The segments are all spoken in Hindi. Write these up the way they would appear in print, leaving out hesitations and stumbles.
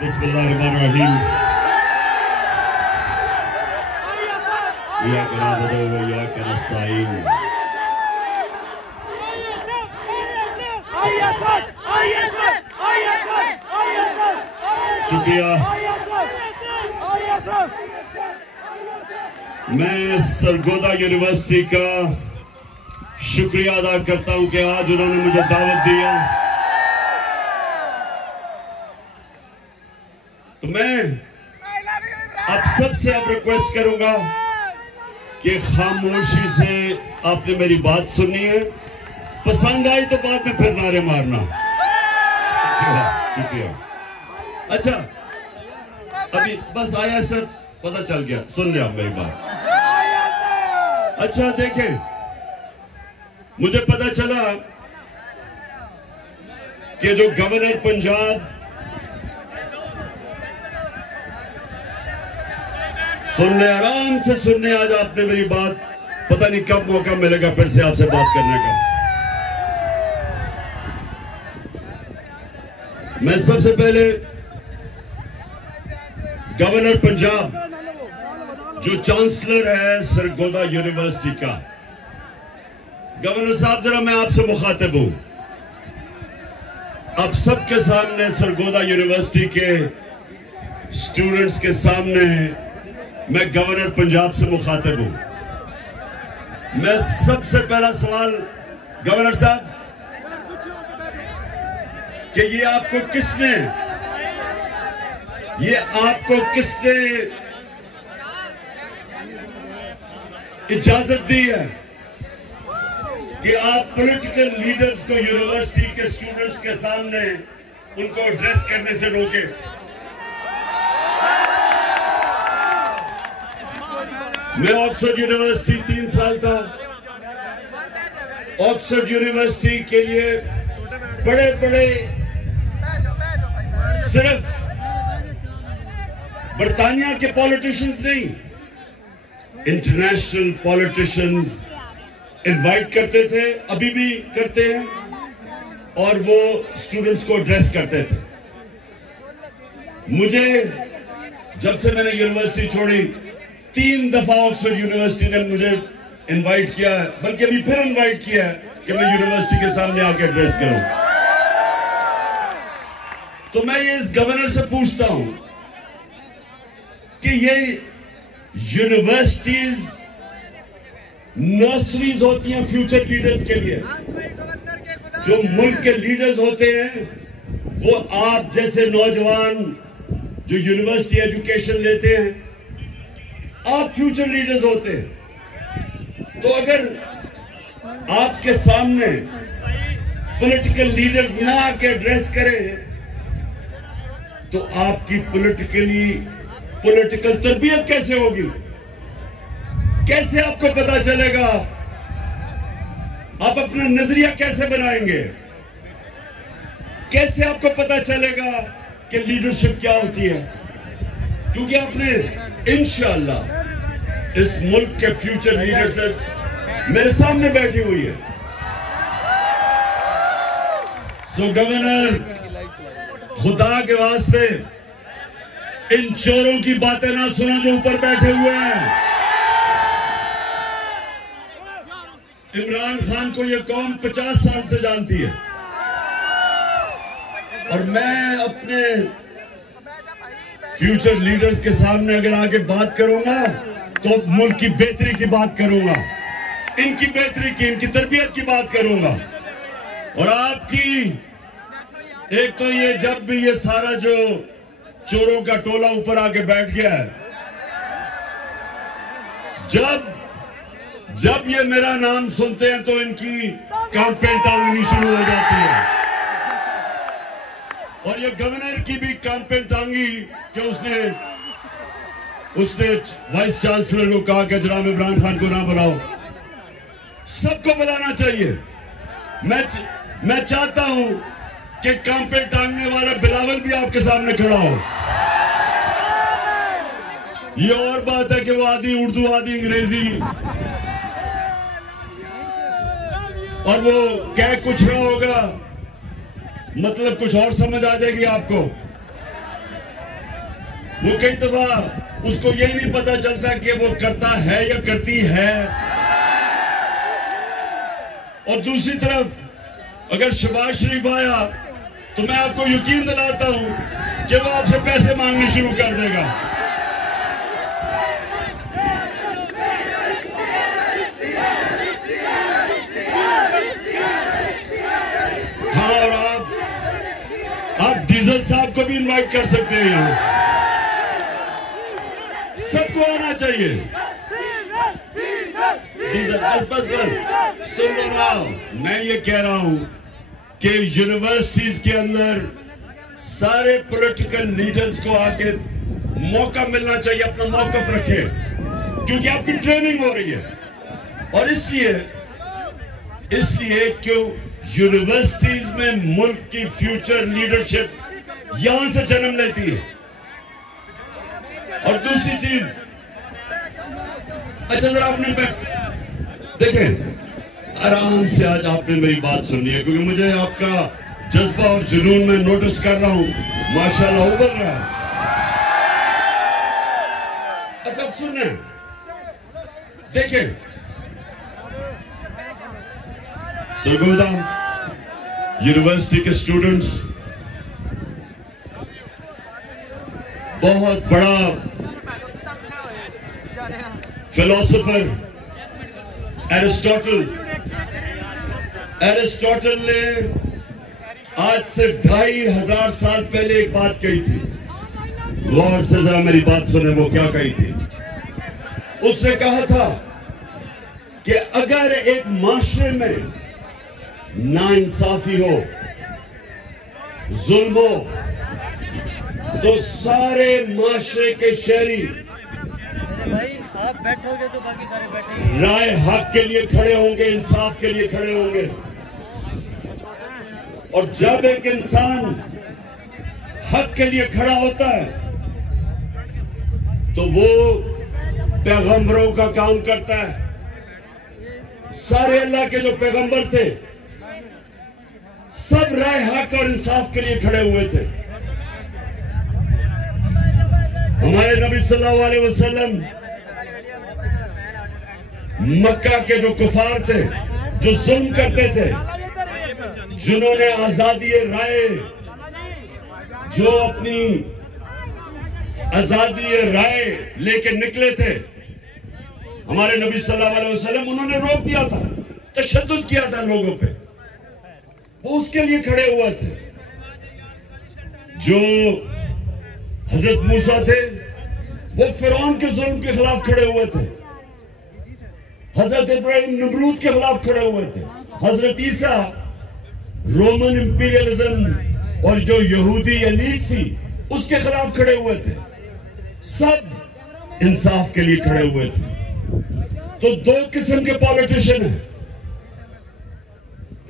बिस्मिल्लाहिर्रहमानिर्रहीम। इय्याका नअबुदु व इय्याका नस्तईन। शुक्रिया। मैं सरगोदा यूनिवर्सिटी का शुक्रिया अदा करता हूं कि आज उन्होंने मुझे दावत दिया। तो मैं आप सबसे अब रिक्वेस्ट करूंगा कि खामोशी से आपने मेरी बात सुननी है, पसंद आई तो बाद में फिर नारे मारना। शुक्रिया। अच्छा, अभी बस आया सर, पता चल गया, सुन लिया मेरी बात। अच्छा देखें, मुझे पता चला कि जो गवर्नर पंजाब, सुनने आराम से सुनने, आज आपने मेरी बात, पता नहीं कब मौका मिलेगा फिर से आपसे बात करने का। मैं सबसे पहले गवर्नर पंजाब जो चांसलर है सरगोदा यूनिवर्सिटी का, गवर्नर साहब जरा मैं आपसे मुखातिब हूं, आप सबके सामने, सरगोदा यूनिवर्सिटी के स्टूडेंट्स के सामने मैं गवर्नर पंजाब से मुखातिब हूं। मैं सबसे पहला सवाल गवर्नर साहब कि ये आपको किसने इजाजत दी है कि आप पॉलिटिकल लीडर्स को यूनिवर्सिटी के स्टूडेंट्स के सामने उनको एड्रेस करने से रोके? मैं ऑक्सफोर्ड यूनिवर्सिटी 3 साल था। ऑक्सफोर्ड यूनिवर्सिटी के लिए बड़े बड़े, सिर्फ बर्तानिया के पॉलिटिशियंस नहीं, इंटरनेशनल पॉलिटिशियंस इनवाइट करते थे, अभी भी करते हैं, और वो स्टूडेंट्स को एड्रेस करते थे। मुझे जब से मैंने यूनिवर्सिटी छोड़ी 3 दफा ऑक्सफोर्ड यूनिवर्सिटी ने मुझे इनवाइट किया है, बल्कि अभी फिर इनवाइट किया है कि मैं यूनिवर्सिटी के सामने आके एड्रेस करूं। तो मैं ये इस गवर्नर से पूछता हूं कि ये यूनिवर्सिटीज नर्सरीज होती हैं फ्यूचर लीडर्स के लिए। जो मुल्क के लीडर्स होते हैं वो आप जैसे नौजवान जो यूनिवर्सिटी एजुकेशन लेते हैं, आप फ्यूचर लीडर्स होते हैं। तो अगर आपके सामने पॉलिटिकल लीडर्स ना आके एड्रेस करें तो आपकी पॉलिटिकल तरबियत कैसे होगी? कैसे आपको पता चलेगा? आप अपना नजरिया कैसे बनाएंगे? कैसे आपको पता चलेगा कि लीडरशिप क्या होती है? क्योंकि आपने इंशाअल्लाह इस मुल्क के फ्यूचर लीडरशिप मेरे सामने बैठी हुई है। सो गवर्नर, खुदा के वास्ते इन चोरों की बातें ना सुनो जो ऊपर बैठे हुए हैं। इमरान खान को यह कौम 50 साल से जानती है, और मैं अपने फ्यूचर लीडर्स के सामने अगर आके बात करूंगा तो मुल्क की बेहतरी की बात करूंगा, इनकी बेहतरी की, इनकी तरबियत की बात करूंगा। और आपकी एक तो ये, जब भी ये सारा जो चोरों का टोला ऊपर आके बैठ गया है, जब ये मेरा नाम सुनते हैं तो इनकी कैंपेन टांगनी शुरू हो जाती है। और ये गवर्नर की भी कैंपेन टांगी कि उसने वाइस चांसलर को कहा कि जनाब इमरान खान को ना बुलाओ। सबको बुलाना चाहिए। मैं चाहता हूं कि कैंपेन टांगने वाला बिलावल भी आपके सामने खड़ा हो। ये और बात है कि वो आधी उर्दू आधी अंग्रेजी, और वो कह कुछ रहा होगा, मतलब कुछ और समझ आ जाएगी आपको। वो कई दफा उसको यही नहीं पता चलता कि वो करता है या करती है। और दूसरी तरफ अगर शहबाज शरीफ आया तो मैं आपको यकीन दिलाता हूं कि वो आपसे पैसे मांगने शुरू कर देगा। हाँ, और आप डीजल साहब को भी इनवाइट कर सकते हैं। यहाँ सबको आना चाहिए। डीजल बस सुन लो ना, मैं ये कह रहा हूं कि यूनिवर्सिटीज के अंदर सारे पॉलिटिकल लीडर्स को आके मौका मिलना चाहिए, अपना मौकफ रखे, क्योंकि आपकी ट्रेनिंग हो रही है। और इसलिए क्यों यूनिवर्सिटीज में मुल्क की फ्यूचर लीडरशिप यहां से जन्म लेती है। और दूसरी चीज, अच्छा जरा आपने देखें, आराम से आज आपने मेरी बात सुननी है, क्योंकि मुझे आपका जज्बा और जुनून में नोटिस कर रहा हूं, माशाल्लाह उभर रहा है। अच्छा अब सुनना, देखें सरगोदा यूनिवर्सिटी के स्टूडेंट्स बहुत बड़ा फिलोसोफर एरिस्टोटल ने आज से 2500 साल पहले एक बात कही थी। गौर से जरा मेरी बात सुने, वो क्या कही थी। उसने कहा था कि अगर एक माशरे में नाइंसाफी हो, जुल्म हो, तो सारे माशरे के शहरी भाई आप बैठोगे तो बाकी सारे बैठेंगे। राय हक के लिए खड़े होंगे, इंसाफ के लिए खड़े होंगे। और जब एक इंसान हक के लिए खड़ा होता है तो वो पैगंबरों का काम करता है। सारे अल्लाह के जो पैगंबर थे सब राय हक और इंसाफ के लिए खड़े हुए थे। हमारे नबी सल्लल्लाहु अलैहि वसल्लम मक्का के जो कुफार थे, जो जुल्म करते थे, जिन्होंने आजादी राय, जो अपनी आजादी राय लेके निकले थे, हमारे नबी सल्लल्लाहु अलैहि वसल्लम उन्होंने रोक दिया था, तशद्दुद किया था लोगों पे, वो उसके लिए खड़े हुए थे। जो हजरत मूसा थे वो फिरौन के जुल्म के खिलाफ खड़े हुए थे। हजरत इब्राहिम नमरूद के खिलाफ खड़े हुए थे। हजरत ईसा रोमन इंपीरियलिज्म और जो यहूदी एलीट थी उसके खिलाफ खड़े हुए थे। सब इंसाफ के लिए खड़े हुए थे। तो दो किस्म के पॉलिटिशियन हैं।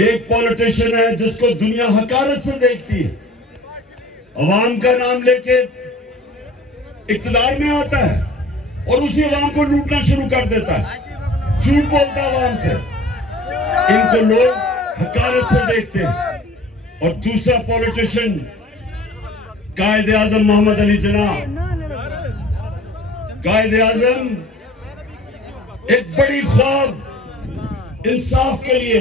एक पॉलिटिशियन है जिसको दुनिया हकारत से देखती है, अवाम का नाम लेके इक़्तिदार में आता है और उसी अवाम को लूटना शुरू कर देता है, झूठ बोलता है अवाम से। इनको लोग हकारत से देखते हैं। और दूसरा पॉलिटिशियन कायदे आजम मोहम्मद अली जिन्ना। कायदे आजम एक बड़ी ख्वाब इंसाफ के लिए,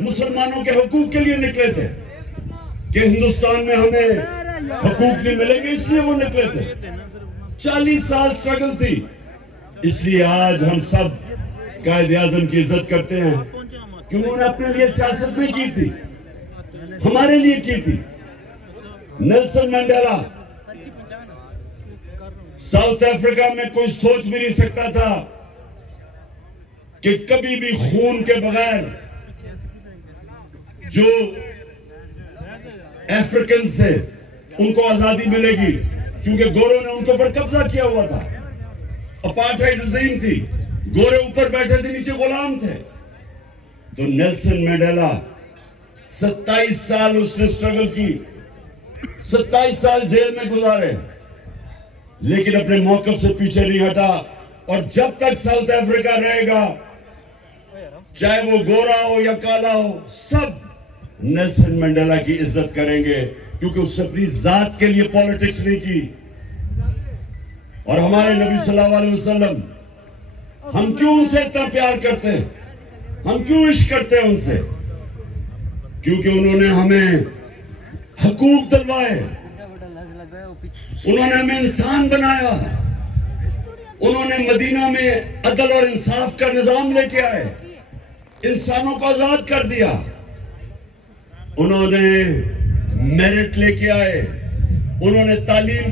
मुसलमानों के हकूक के लिए निकले थे कि हिंदुस्तान में हमें हकूक नहीं मिलेंगे, इसलिए वो निकले थे। 40 साल स्ट्रगल थी, इसलिए आज हम सब कायदे आजम की इज्जत करते हैं कि उन्होंने अपने लिए सियासत नहीं की थी, हमारे लिए की थी। नेल्सन मंडेला साउथ अफ्रीका में कोई सोच भी नहीं सकता था कि कभी भी खून के बगैर जो अफ्रीकन थे उनको आजादी मिलेगी, क्योंकि गोरों ने उनके ऊपर कब्जा किया हुआ था। अपार्थाइड रिजीम थी, गोरे ऊपर बैठे थे, नीचे गुलाम थे। तो नेल्सन मंडेला 27 साल उसने स्ट्रगल की, 27 साल जेल में गुजारे, लेकिन अपने मौकफ से पीछे नहीं हटा। और जब तक साउथ अफ्रीका रहेगा, चाहे वो गोरा हो या काला हो, सब नेल्सन मंडेला की इज्जत करेंगे, क्योंकि उसने अपनी जात के लिए पॉलिटिक्स नहीं की, और हमारे नबी सल्लल्लाहु अलैहि वसल्लम, हम क्यों उनसे इतना प्यार करते हैं, हम क्यों इश्क करते हैं उनसे? क्योंकि उन्होंने हमें हकूक दिलवाए, उन्होंने हमें इंसान बनाया, उन्होंने मदीना में अदल और इंसाफ का निजाम लेके आए, इंसानों को आजाद कर दिया, उन्होंने मेरिट लेके आए, उन्होंने तालीम